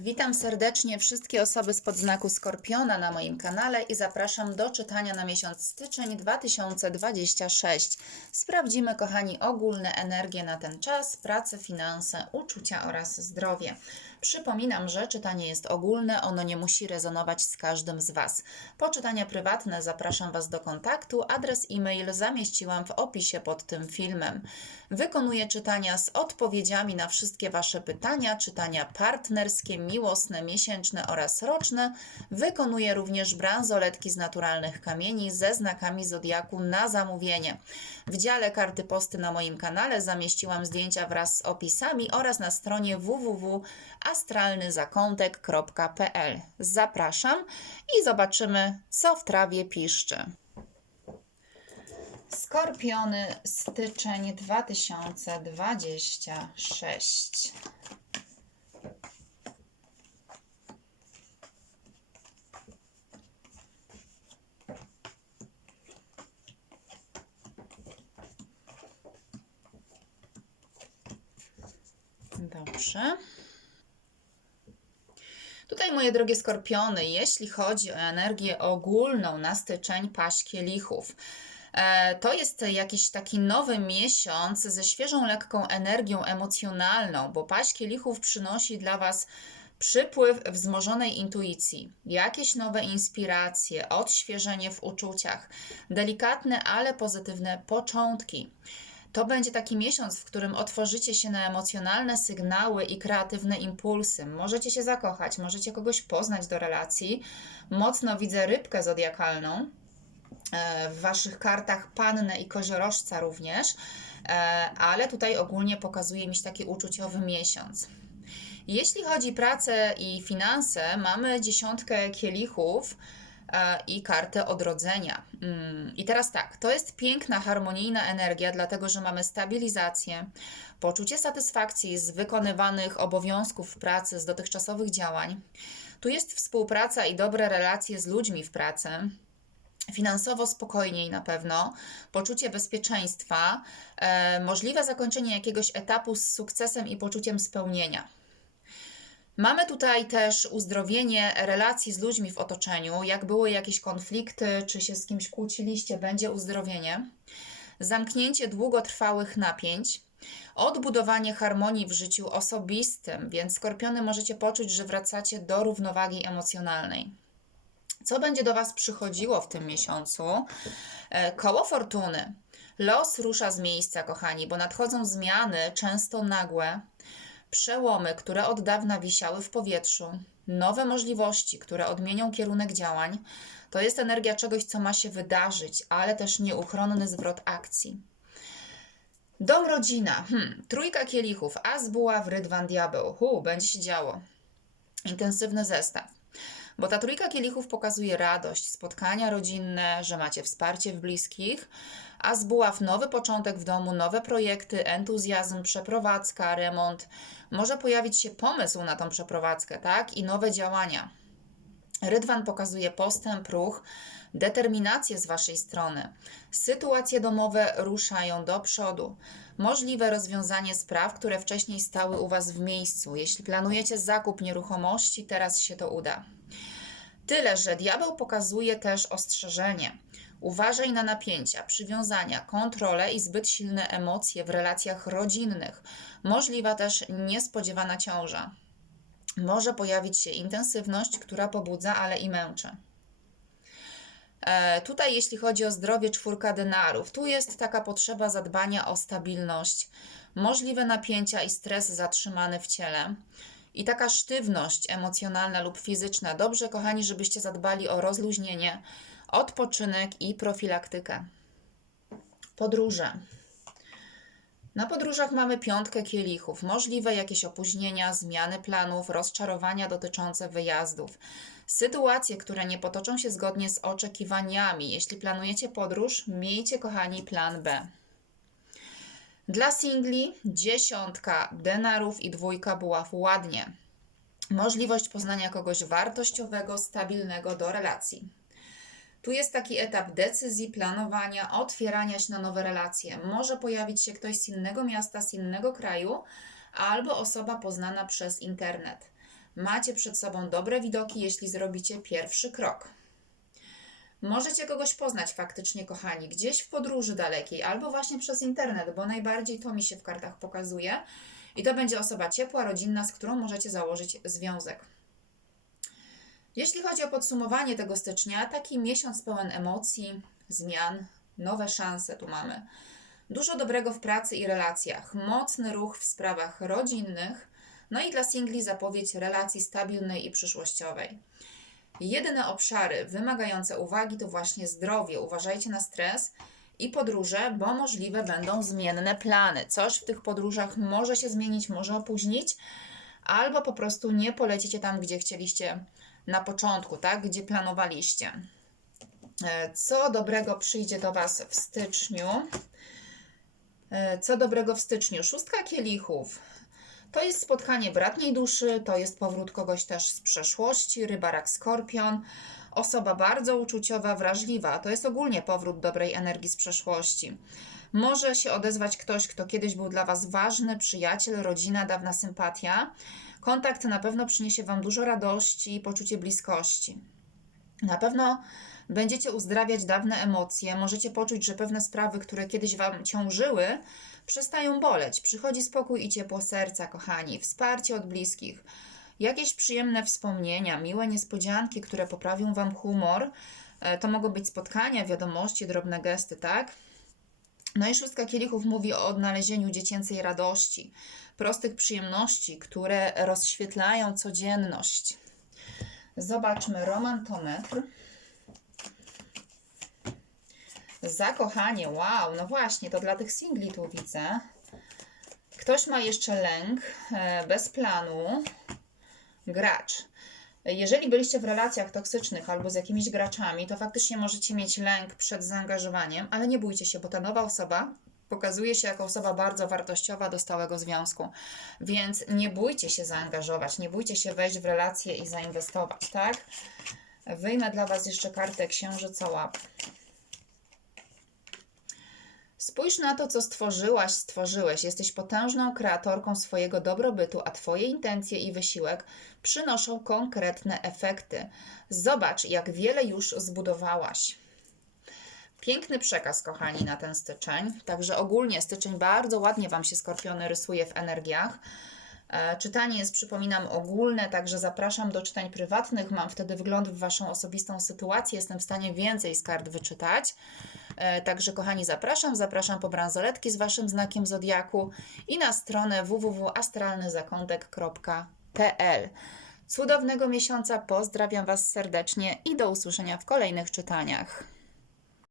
Witam serdecznie wszystkie osoby spod znaku Skorpiona na moim kanale i zapraszam do czytania na miesiąc styczeń 2026. Sprawdzimy, kochani, ogólne energie na ten czas, pracę, finanse, uczucia oraz zdrowie. Przypominam, że czytanie jest ogólne, ono nie musi rezonować z każdym z Was. Po czytania prywatne zapraszam Was do kontaktu. Adres e-mail zamieściłam w opisie pod tym filmem. Wykonuję czytania z odpowiedziami na wszystkie Wasze pytania, czytania partnerskie, miłosne, miesięczne oraz roczne. Wykonuję również bransoletki z naturalnych kamieni ze znakami zodiaku na zamówienie. W dziale karty posty na moim kanale zamieściłam zdjęcia wraz z opisami oraz na stronie www.astralnyzakątek.pl. Zapraszam i zobaczymy, co w trawie piszczy. Skorpiony, styczeń 2026. Dobrze. Tutaj, moje drogie skorpiony, jeśli chodzi o energię ogólną na styczeń, paść kielichów. E, To jest jakiś taki nowy miesiąc ze świeżą, lekką energią emocjonalną, bo paść kielichów przynosi dla Was przypływ wzmożonej intuicji, jakieś nowe inspiracje, odświeżenie w uczuciach, delikatne, ale pozytywne początki. To będzie taki miesiąc, w którym otworzycie się na emocjonalne sygnały i kreatywne impulsy. Możecie się zakochać, możecie kogoś poznać do relacji. Mocno widzę rybkę zodiakalną e, w waszych kartach pannę i koziorożca również, e, ale tutaj ogólnie pokazuje mi się taki uczuciowy miesiąc. Jeśli chodzi o pracę i finanse, mamy dziesiątkę kielichów i kartę odrodzenia. Mm, I teraz tak, to jest piękna, harmonijna energia, dlatego że mamy stabilizację, poczucie satysfakcji z wykonywanych obowiązków pracy, z dotychczasowych działań. Tu jest współpraca i dobre relacje z ludźmi w pracy finansowo spokojniej na pewno, poczucie bezpieczeństwa, e, możliwe zakończenie jakiegoś etapu z sukcesem i poczuciem spełnienia. Mamy tutaj też uzdrowienie relacji z ludźmi w otoczeniu. Jak były jakieś konflikty, czy się z kimś kłóciliście, będzie uzdrowienie. Zamknięcie długotrwałych napięć. Odbudowanie harmonii w życiu osobistym, więc skorpiony możecie poczuć, że wracacie do równowagi emocjonalnej. Co będzie do Was przychodziło w tym miesiącu? E, Koło fortuny. Los rusza z miejsca, kochani, bo nadchodzą zmiany, często nagłe, przełomy, które od dawna wisiały w powietrzu, nowe możliwości, które odmienią kierunek działań. To jest energia czegoś, co ma się wydarzyć, ale też nieuchronny zwrot akcji. Dom rodzina. Hmm. Trójka kielichów. As buław, rydwan, diabeł. Hu, będzie się działo. Intensywny zestaw. Bo ta trójka kielichów pokazuje radość, spotkania rodzinne, że macie wsparcie w bliskich, a z buław nowy początek w domu, nowe projekty, entuzjazm, przeprowadzka, remont. Może pojawić się pomysł na tą przeprowadzkę, tak? I nowe działania. Rydwan pokazuje postęp, ruch, determinację z Waszej strony. Sytuacje domowe ruszają do przodu. Możliwe rozwiązanie spraw, które wcześniej stały u Was w miejscu. Jeśli planujecie zakup nieruchomości, teraz się to uda. Tyle, że diabeł pokazuje też ostrzeżenie. Uważaj na napięcia, przywiązania, kontrolę i zbyt silne emocje w relacjach rodzinnych. Możliwa też niespodziewana ciąża. Może pojawić się intensywność, która pobudza, ale i męczy. E, Tutaj, jeśli chodzi o zdrowie, czwórka denarów, tu jest taka potrzeba zadbania o stabilność, możliwe napięcia i stres zatrzymany w ciele i taka sztywność emocjonalna lub fizyczna. Dobrze, kochani, żebyście zadbali o rozluźnienie, odpoczynek i profilaktykę. Podróże. Na podróżach mamy piątkę kielichów, możliwe jakieś opóźnienia, zmiany planów, rozczarowania dotyczące wyjazdów, sytuacje, które nie potoczą się zgodnie z oczekiwaniami. Jeśli planujecie podróż, miejcie, kochani, plan B. Dla singli dziesiątka denarów i dwójka buław ładnie. Możliwość poznania kogoś wartościowego, stabilnego do relacji. Tu jest taki etap decyzji, planowania, otwierania się na nowe relacje. Może pojawić się ktoś z innego miasta, z innego kraju, albo osoba poznana przez internet. Macie przed sobą dobre widoki, jeśli zrobicie pierwszy krok. Możecie kogoś poznać faktycznie, kochani, gdzieś w podróży dalekiej, albo właśnie przez internet, bo najbardziej to mi się w kartach pokazuje. I to będzie osoba ciepła, rodzinna, z którą możecie założyć związek. Jeśli chodzi o podsumowanie tego stycznia, taki miesiąc pełen emocji, zmian, nowe szanse tu mamy. Dużo dobrego w pracy i relacjach, mocny ruch w sprawach rodzinnych, no i dla singli zapowiedź relacji stabilnej i przyszłościowej. Jedyne obszary wymagające uwagi to właśnie zdrowie. Uważajcie na stres i podróże, bo możliwe będą zmienne plany. Coś w tych podróżach może się zmienić, może opóźnić, albo po prostu nie polecicie tam, gdzie chcieliście na początku, tak? Gdzie planowaliście. E, Co dobrego przyjdzie do Was w styczniu? E, Co dobrego w styczniu? Szóstka kielichów. To jest spotkanie bratniej duszy, to jest powrót kogoś też z przeszłości, rybarak skorpion, osoba bardzo uczuciowa, wrażliwa. To jest ogólnie powrót dobrej energii z przeszłości. Może się odezwać ktoś, kto kiedyś był dla Was ważny, przyjaciel, rodzina, dawna sympatia. Kontakt na pewno przyniesie Wam dużo radości i poczucie bliskości. Na pewno będziecie uzdrawiać dawne emocje, możecie poczuć, że pewne sprawy, które kiedyś Wam ciążyły, przestają boleć. Przychodzi spokój i ciepło serca, kochani, wsparcie od bliskich, jakieś przyjemne wspomnienia, miłe niespodzianki, które poprawią Wam humor. E, To mogą być spotkania, wiadomości, drobne gesty, tak? No i szóstka kielichów mówi o odnalezieniu dziecięcej radości, prostych przyjemności, które rozświetlają codzienność. Zobaczmy romantometr. Zakochanie, wow, no właśnie, to dla tych singli tu widzę. Ktoś ma jeszcze lęk, e, bez planu. Gracz. Jeżeli byliście w relacjach toksycznych albo z jakimiś graczami, to faktycznie możecie mieć lęk przed zaangażowaniem, ale nie bójcie się, bo ta nowa osoba pokazuje się jako osoba bardzo wartościowa do stałego związku. Więc nie bójcie się zaangażować, nie bójcie się wejść w relacje i zainwestować, tak? Wyjmę dla Was jeszcze kartę Księżyca Łap. Spójrz na to, co stworzyłaś, stworzyłeś. Jesteś potężną kreatorką swojego dobrobytu, a Twoje intencje i wysiłek przynoszą konkretne efekty. Zobacz, jak wiele już zbudowałaś. Piękny przekaz, kochani, na ten styczeń. Także ogólnie styczeń bardzo ładnie Wam się skorpiony rysuje w energiach. E, Czytanie jest, przypominam, ogólne, także zapraszam do czytań prywatnych. Mam wtedy wgląd w Waszą osobistą sytuację, jestem w stanie więcej z kart wyczytać. E, Także, kochani, zapraszam. Zapraszam po bransoletki z Waszym znakiem zodiaku i na stronę www.astralnyzakątek.pl. Cudownego miesiąca, pozdrawiam Was serdecznie i do usłyszenia w kolejnych czytaniach.